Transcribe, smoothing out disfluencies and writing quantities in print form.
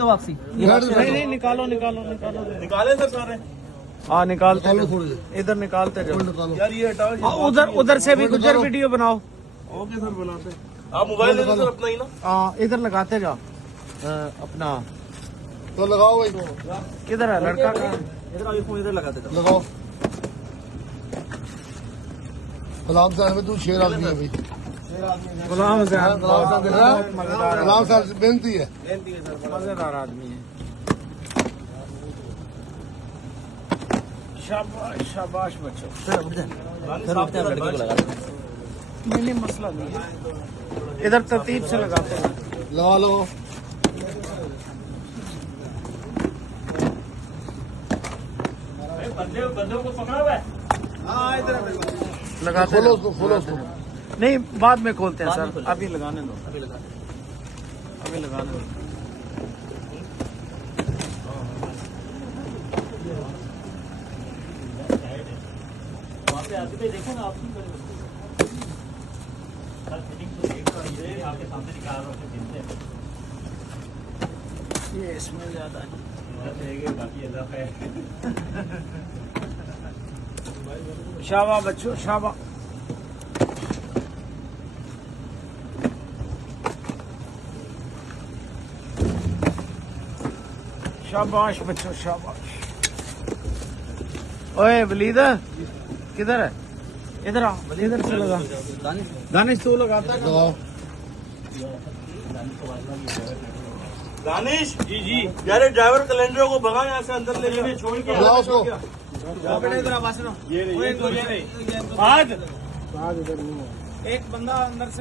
दो वापसी। नहीं निकालो निकालो निकालो। निकाले सर सारे। हाँ निकालते इधर निकालते जाओ यार। ये हटाओ उधर उधर से भी गुजर वीडियो बनाओ। ओके सर बनाते। आप मोबाइल ले लो सर अपना ही ना। हाँ इधर लगाते जाओ अपना तो लगाओ भाई। किधर है लड़का का? इधर लगाते जाओ। लगाओ। गुलाम साहब तू 6 आदमी है भाई। गुलाम साहब गुलाम साहब से बेनती है। मजेदार आदमी है। शाबाश शाबाश बच्चों। सर उठ जाए लड़के को लगा दो। नहीं मसला नहीं है। इधर तरतीब से लगाते हैं। लगा लो। बंदों को पकड़ा हुआ है। हाँ इधर लगाते खोलो हैं। उसको खोलो उसको। नहीं बाद में खोलते हैं सर। अभी लगाने दो। अभी लगा अभी लगाने दो। देखो ना आप आपके सामने निकाल रहे ये इसमें ज्यादा बाकी अल्लाह है। शाबा बच्चों शाबा। शाबाश बच्चों शाबाश। ओए वलीदा किधर है? इधर आ। इधर से लगा। दानिश तू लगाता है? लगाओ। दानिश जी जी यार ड्राइवर कैलेंडर को भगा यहाँ से अंदर ले जाके छोड़ के लगाओ उसको। इधर आज एक बंदा अंदर से